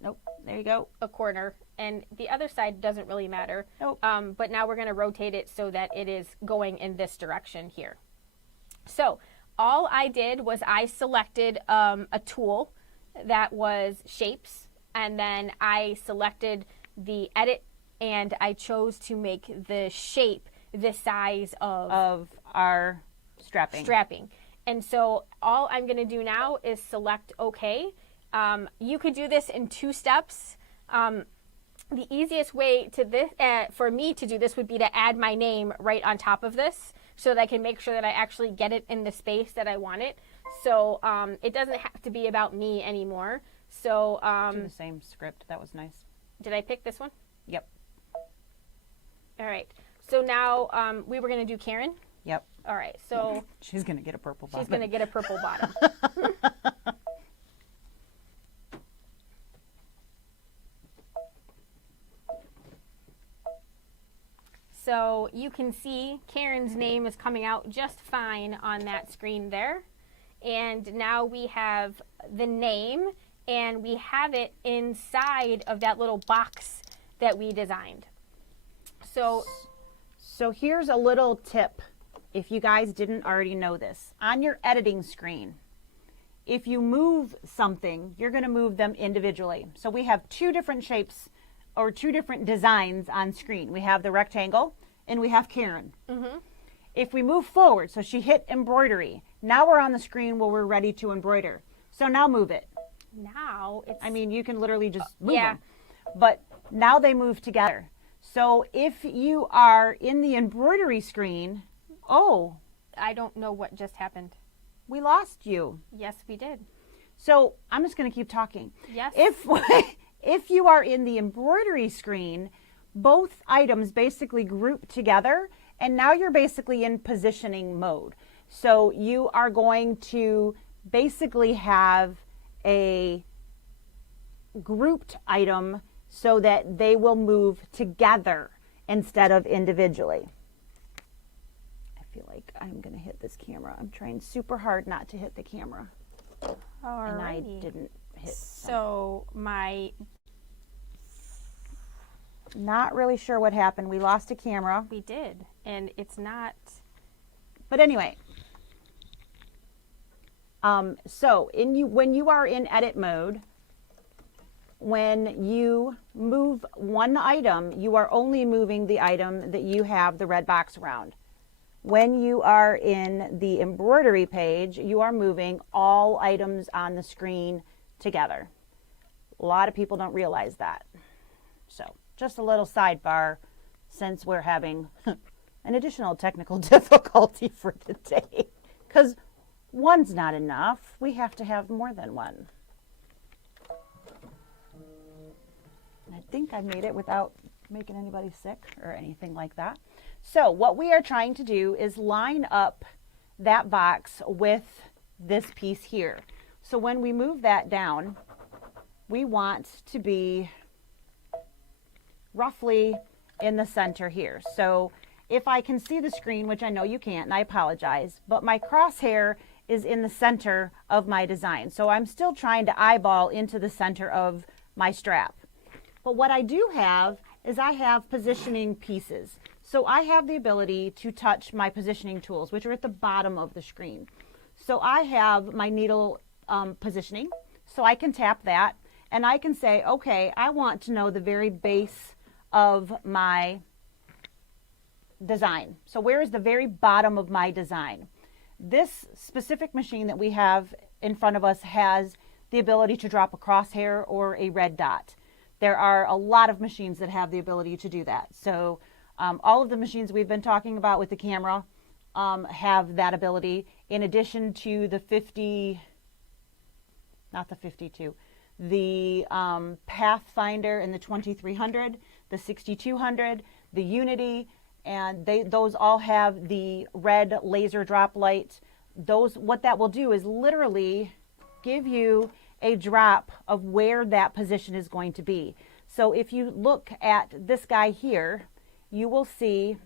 Nope. There you go. a quarter, and the other side doesn't really matter. Nope. But now we're going to rotate it so that it is going in this direction here. So all I did was I selected a tool that was shapes, and then I selected the edit, and I chose to make the shape the size Of our strapping. And so all I'm going to do now is select OK. You could do this in 2 steps. The easiest way to this, for me to do this would be to add my name right on top of this so that I can make sure that I actually get it in the space that I want it. So it doesn't have to be about me anymore. So Do the same script. That was nice. did I pick this one? Yep. All right. So now we were going to do Karen. Yep. All right. So She's gonna get a purple bottom. she's going to get a purple bottom. So you can see Karen's name is coming out just fine on that screen there. And now we have the name, and we have it inside of that little box that we designed. So So here's a little tip if you guys didn't already know this, on your editing screen, if you move something, you're going to move them individually. So we have two different shapes or two different designs on screen. We have the rectangle and we have Karen. If we move forward, so she hit embroidery. Now we're on the screen where we're ready to embroider. So now move it. Now it's... I mean, you can literally just move them. But now they move together. So if you are in the embroidery screen, I don't know what just happened. we lost you. Yes, we did. So I'm just going to keep talking. Yes. If you are in the embroidery screen, both items basically group together, and now you're basically in positioning mode. So you are going to basically have a grouped item so that they will move together instead of individually. I feel like I'm going to hit this camera. I'm trying super hard not to hit the camera. Alrighty. And I didn't hit. So Not really sure what happened. We lost a camera. we did, and it's not... But anyway, so when you are in edit mode, when you move one item, you are only moving the item that you have the red box around. When you are in the embroidery page, you are moving all items on the screen together. A lot of people don't realize that. So just a little sidebar since we're having an additional technical difficulty for today. Because one's not enough. We have to have more than one. I think I made it without making anybody sick or anything like that. So what we are trying to do is line up that box with this piece here. So when we move that down, we want to be roughly in the center here. So if I can see the screen, which I know you can't, and I apologize, but my crosshair is in the center of my design. So I'm still trying to eyeball into the center of my strap. But what I do have is I have positioning pieces. So I have the ability to touch my positioning tools, which are at the bottom of the screen. So I have my needle positioning, so I can tap that, and I can say, okay, I want to know the very base of my design. So where is the very bottom of my design? This specific machine that we have in front of us has the ability to drop a crosshair or a red dot. There are a lot of machines that have the ability to do that. So all of the machines we've been talking about with the camera have that ability, in addition to the 50, not the 52, the Pathfinder and the 2300, the 6200, the Unity, and those all have the red laser drop light. What that will do is literally give you a drop of where that position is going to be. So if you look at this guy here, you will see,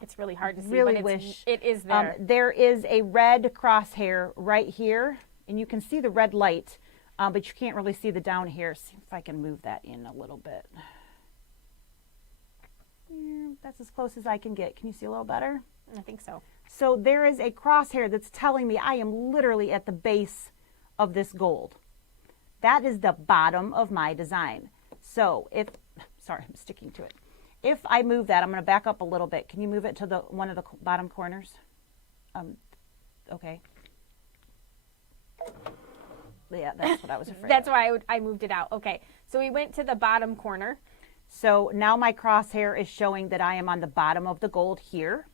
It's really hard to see, really but wish it is there. there is a red crosshair right here, and you can see the red light, but you can't really see the down here. See if I can move that in a little bit. Yeah, that's as close as I can get. Can you see a little better? I think so. So there is a crosshair that's telling me I am literally at the base of this gold. That is the bottom of my design. So sorry, I'm sticking to it. If I move that, I'm going to back up a little bit. Can you move it to one of the bottom corners? Okay. Yeah, that's what I was afraid That's of. why I moved it out. Okay, so we went to the bottom corner. So now my crosshair is showing that I am on the bottom of the gold here.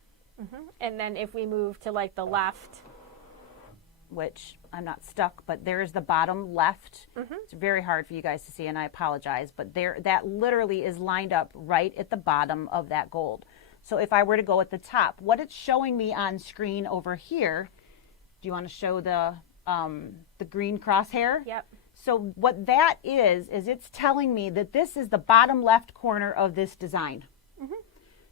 And then if we move to like the left, which I'm not stuck, but there's the bottom left. It's very hard for you guys to see, and I apologize, but that literally is lined up right at the bottom of that gold. So if I were to go at the top, what it's showing me on screen over here, do you want to show the green crosshair? Yep. So what that is it's telling me that this is the bottom left corner of this design.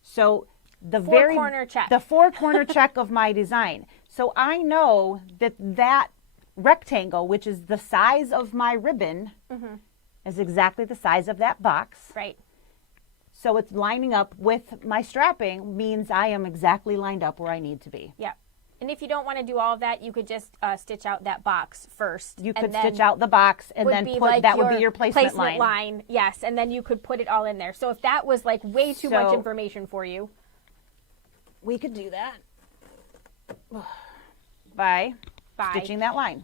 So the Four-corner check. The four-corner check of my design. So I know that rectangle, which is the size of my ribbon, is exactly the size of that box. right. So it's lining up with my strapping means I am exactly lined up where I need to be. Yeah. And if you don't want to do all of that, you could just stitch out that box first. You could stitch out the box and then put, like that would be your placement line. Yes, and then you could put it all in there. So if that was like way too much information for you. We could do that by stitching that line.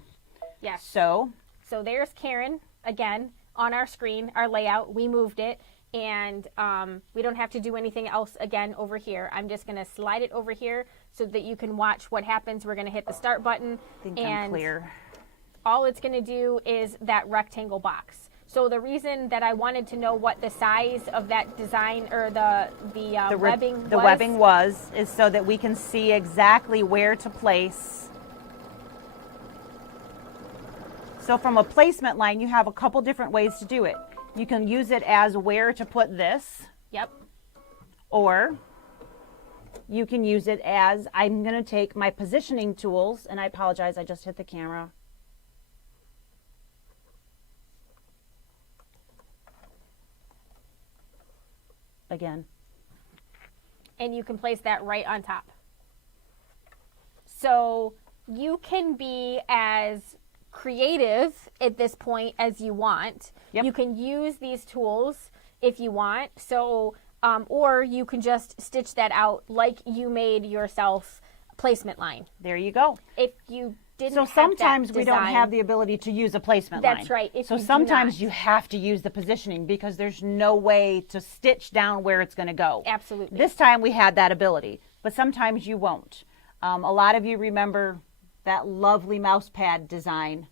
Yes. So there's Karen, again, on our screen, our layout. We moved it. And we don't have to do anything else again over here. I'm just going to slide it over here so that you can watch what happens. We're going to hit the start button. I think I'm clear. All it's going to do is that rectangle box. So the reason that I wanted to know what the size of that design or the webbing was is so that we can see exactly where to place. So from a placement line, you have a couple different ways to do it. You can use it as where to put this. Yep. Or you can use it as, I'm going to take my positioning tools, and I apologize, I just hit the camera. Again. And you can place that right on top. So you can be as creative at this point as you want. Yep. You can use these tools if you want. So, or you can just stitch that out like you made yourself placement line. There you go. If you didn't So sometimes we don't have the ability to use a placement line. That's right. So sometimes you have to use the positioning because there's no way to stitch down where it's going to go. Absolutely. This time we had that ability, but sometimes you won't. A lot of you remember that lovely mouse pad design.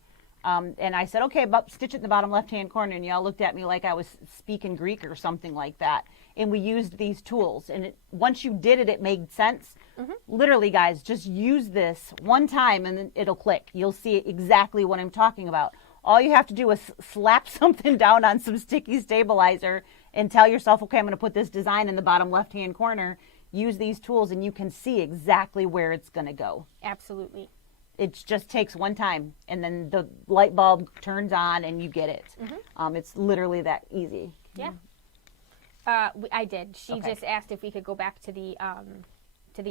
And I said, okay, but stitch it in the bottom left-hand corner. And y'all looked at me like I was speaking Greek or something like that. And we used these tools. And once you did it, it made sense. Mm-hmm. Literally, guys, just use this one time and then it'll click. You'll see exactly what I'm talking about. All you have to do is slap something down on some sticky stabilizer and tell yourself, okay, I'm going to put this design in the bottom left-hand corner. Use these tools and you can see exactly where it's going to go. Absolutely. It just takes one time, and then the light bulb turns on, and you get it. Mm-hmm. It's literally that easy. Yeah, I did. She just asked if we could go back to the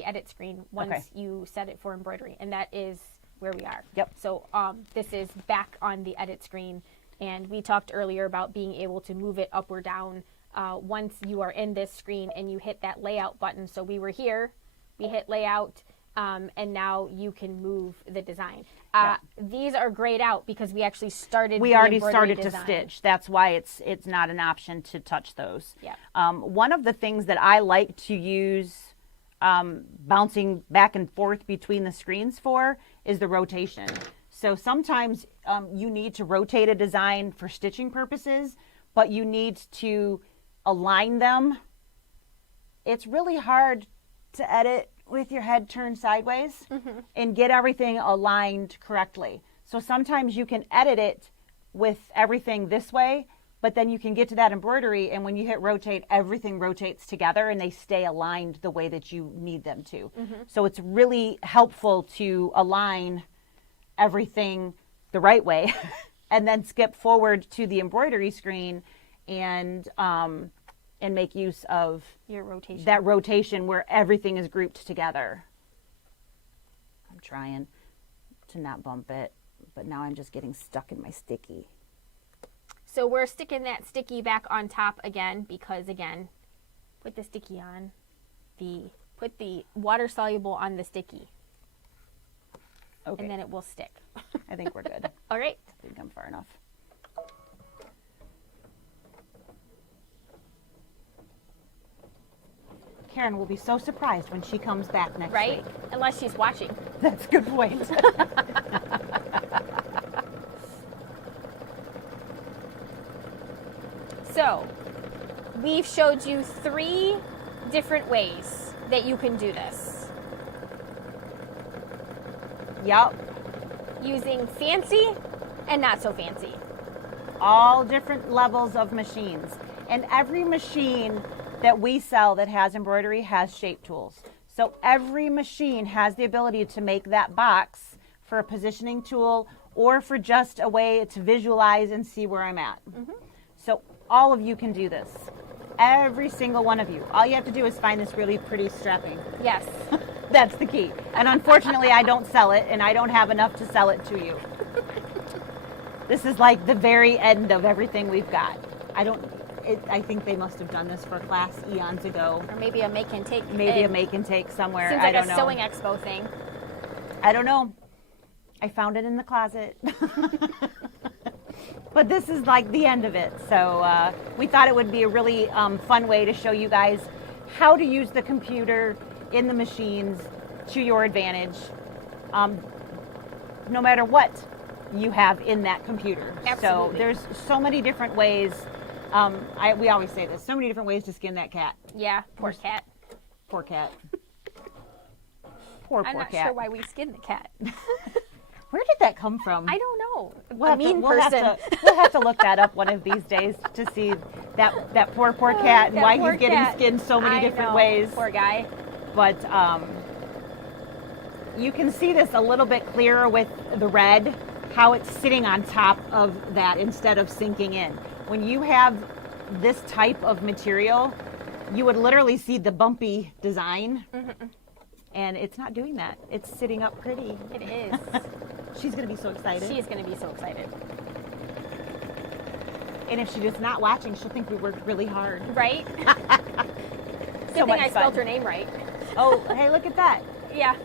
edit screen once you set it for embroidery, and that is where we are. Yep. So this is back on the edit screen, and we talked earlier about being able to move it up or down once you are in this screen and you hit that layout button. So we were here, we hit layout. And now you can move the design. These are grayed out because we actually started. We already started to stitch. That's why it's not an option to touch those. Yeah. One of the things that I like to use bouncing back and forth between the screens for is the rotation. So sometimes you need to rotate a design for stitching purposes, but you need to align them. It's really hard to edit with your head turned sideways and get everything aligned correctly. So sometimes you can edit it with everything this way, but then you can get to that embroidery, and when you hit rotate, everything rotates together and they stay aligned the way that you need them to. So it's really helpful to align everything the right way and then skip forward to the embroidery screen and make use of your rotation. That rotation where everything is grouped together. I'm trying to not bump it, but now I'm just getting stuck in my sticky. So we're sticking that sticky back on top again because, again, put the sticky on. Put the water soluble on the sticky. Okay. And then it will stick. I think we're good. All right. I think I'm far enough. Karen will be so surprised when she comes back next week. Right? Unless she's watching. That's a good point. So, we've showed you 3 different ways that you can do this. Yep. Using fancy and not so fancy. All different levels of machines. And every machine that we sell that has embroidery has shape tools. So every machine has the ability to make that box for a positioning tool or for just a way to visualize and see where I'm at. So all of you can do this. Every single one of you. All you have to do is find this really pretty strapping. Yes. That's the key. And unfortunately, I don't sell it, and I don't have enough to sell it to you. This is like the very end of everything we've got. I think they must have done this for a class eons ago. Or maybe a make and take. Maybe a make and take somewhere. Seems like I don't know. a sewing expo thing. I don't know. I found it in the closet. But this is like the end of it. So we thought it would be a really fun way to show you guys how to use the computer in the machines to your advantage, no matter what you have in that computer. Absolutely. So there's so many different ways. We always say this, so many different ways to skin that cat. Yeah, poor cat. Poor cat. Poor I'm not cat. sure why we skinned the cat. Where did that come from? I don't know. We'll person. We'll have to look that up one of these days to see that poor cat and That why poor he's getting cat. skinned so many I different know. ways. Poor guy. But you can see this a little bit clearer with the red, how it's sitting on top of that instead of sinking in. When you have this type of material, you would literally see the bumpy design. Mm-hmm. And it's not doing that. It's sitting up pretty. It is. She's going to be so excited. She is going to be so excited. And if she's just not watching, she'll think we worked really hard. Right? So Good thing much I fun. spelled her name right. Oh, hey, look at that. Yeah.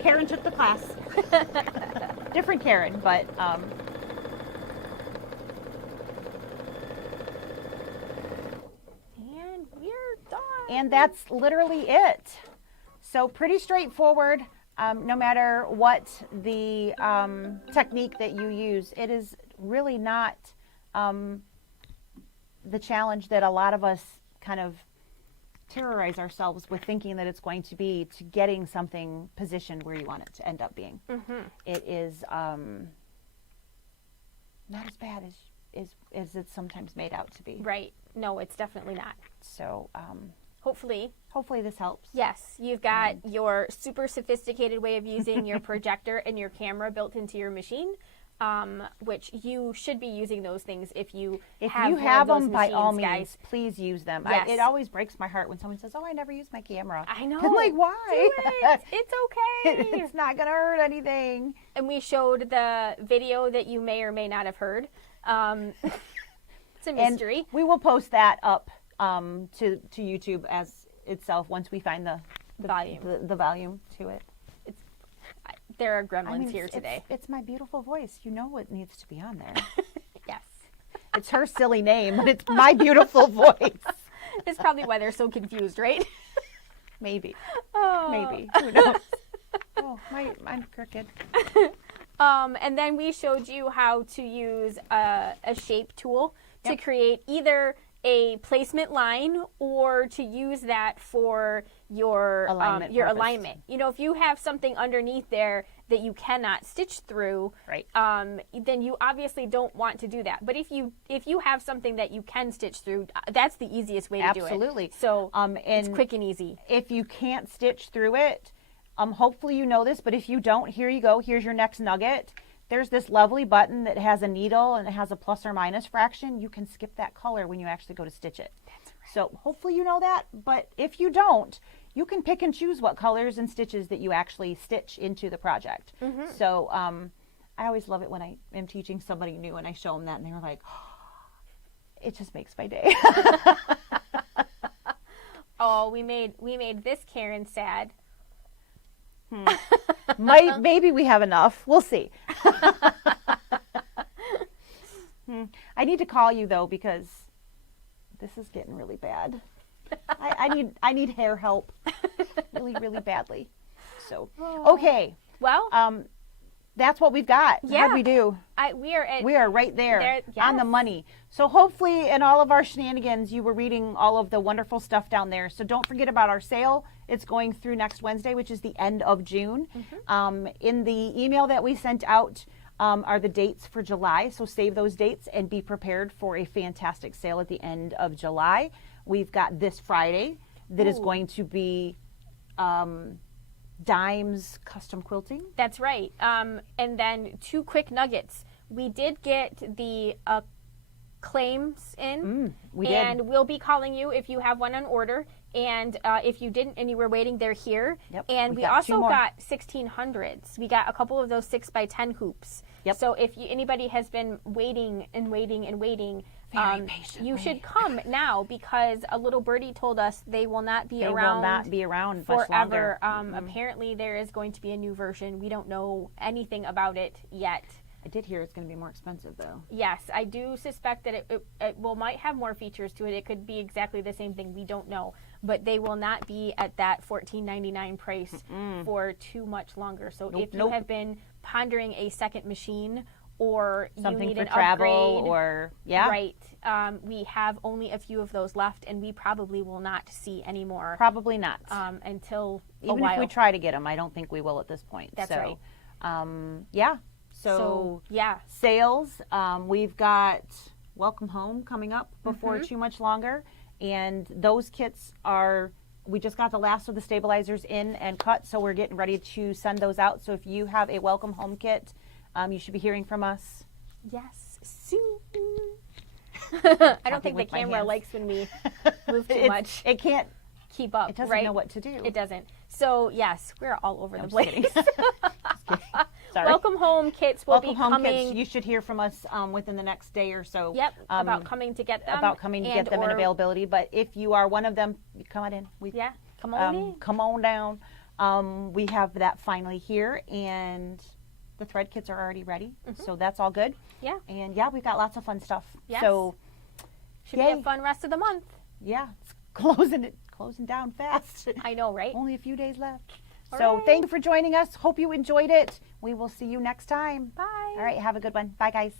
Karen took the class. Different Karen, but And we're done. and that's literally it. So pretty straightforward. No matter what the technique that you use, it is really not the challenge that a lot of us kind of terrorize ourselves with, thinking that it's going to be, to getting something positioned where you want it to end up being. Mm-hmm. It is not as bad as it's sometimes made out to be. Right. No, it's definitely not. So Hopefully. hopefully this helps. Yes, you've got your super sophisticated way of using your projector and your camera built into your machine, which you should be using those things if you have one of those them, by all machines, means, guys. please use them. Yes. It always breaks my heart when someone says, "Oh, I never use my camera." I know. I'm like, why? Do it. It's okay. It's not gonna hurt anything. And we showed the video that you may or may not have heard. It's a mystery. And we will post that up to YouTube as itself once we find the Volume. the volume to it. There are gremlins I mean, here today. It's my beautiful voice. You know what needs to be on there. Yes. It's her silly name, but it's my beautiful voice. That's probably why they're so confused, right? Maybe. Oh. Maybe. Who knows? Oh, I'm crooked. And then we showed you how to use a shape tool to create either a placement line or to use that for your Alignment your purpose. alignment. You know, if you have something underneath there that you cannot stitch through, Right. then you obviously don't want to do that. But if you have something that you can stitch through, that's the easiest way to do it. Absolutely. So And it's quick and easy. if you can't stitch through it, hopefully you know this, but if you don't, here you go. Here's your next nugget. There's this lovely button that has a needle and it has a plus or minus fraction. You can skip that color when you actually go to stitch it. That's right. So hopefully you know that, but if you don't, you can pick and choose what colors and stitches that you actually stitch into the project. Mm-hmm. So I always love it when I am teaching somebody new and I show them that and they're like, oh, it just makes my day. Oh, we made this Karen sad. Maybe we have enough. We'll see. I need to call you though because this is getting really bad. I need hair help really, really badly. So okay. Well, that's what we've got. Yeah. How'd we do? we are We are right there on the yes. money. So hopefully in all of our shenanigans, you were reading all of the wonderful stuff down there. So don't forget about our sale. It's going through next Wednesday, which is the end of June. Mm-hmm. In the email that we sent out are the dates for July. So save those dates and be prepared for a fantastic sale at the end of July. We've got this Friday that is going to be Dimes Custom Quilting. That's right. And then 2 quick nuggets. We did get the claims in. We and did. we'll be calling you if you have one on order. And if you didn't and you were waiting, they're here. Yep, And we we got two also more. got 1600s. We got a couple of those 6x10 hoops. Yep. So if anybody has been waiting and waiting and waiting, Very patiently. you should come now, because a little birdie told us they will not be They around. will not be around much forever. longer. Apparently, there is going to be a new version. We don't know anything about it yet. I did hear it's going to be more expensive, though. Yes, I do suspect that it might have more features to it. It could be exactly the same thing. We don't know. But they will not be at that $14.99 price for too much longer. So if you have been pondering a second machine, or Something you need for an travel, upgrade, or right, we have only a few of those left, and we probably will not see any more Probably not. until Even a while. if we try to get them, I don't think we will at this point. That's so, right. Yeah. So, yeah. Sales, we've got Welcome Home coming up before too much longer. And those kits we just got the last of the stabilizers in and cut, so we're getting ready to send those out. So if you have a Welcome Home kit, you should be hearing from us. Yes, soon. I don't think the with my camera hands. likes when we move too much. It can't, Keep up, it doesn't right? know what to do. It doesn't. So, yes, we're all over the I'm just place. kidding. Just kidding. Sorry. Welcome Home kits will Welcome be Home coming. kits, you should hear from us within the next day or so. Yep, about coming to get them. About coming to get them in availability. But if you are one of them, come on in. Yeah, come on in. Come on down. We have that finally here, and the thread kits are already ready, so that's all good. Yeah. And yeah, we've got lots of fun stuff. Yes. So Should be a fun rest of the month. yeah, it's closing down fast. I know, right? Only a few days left. All So right. thank you for joining us. Hope you enjoyed it. We will see you next time. Bye. All right, have a good one. Bye, guys.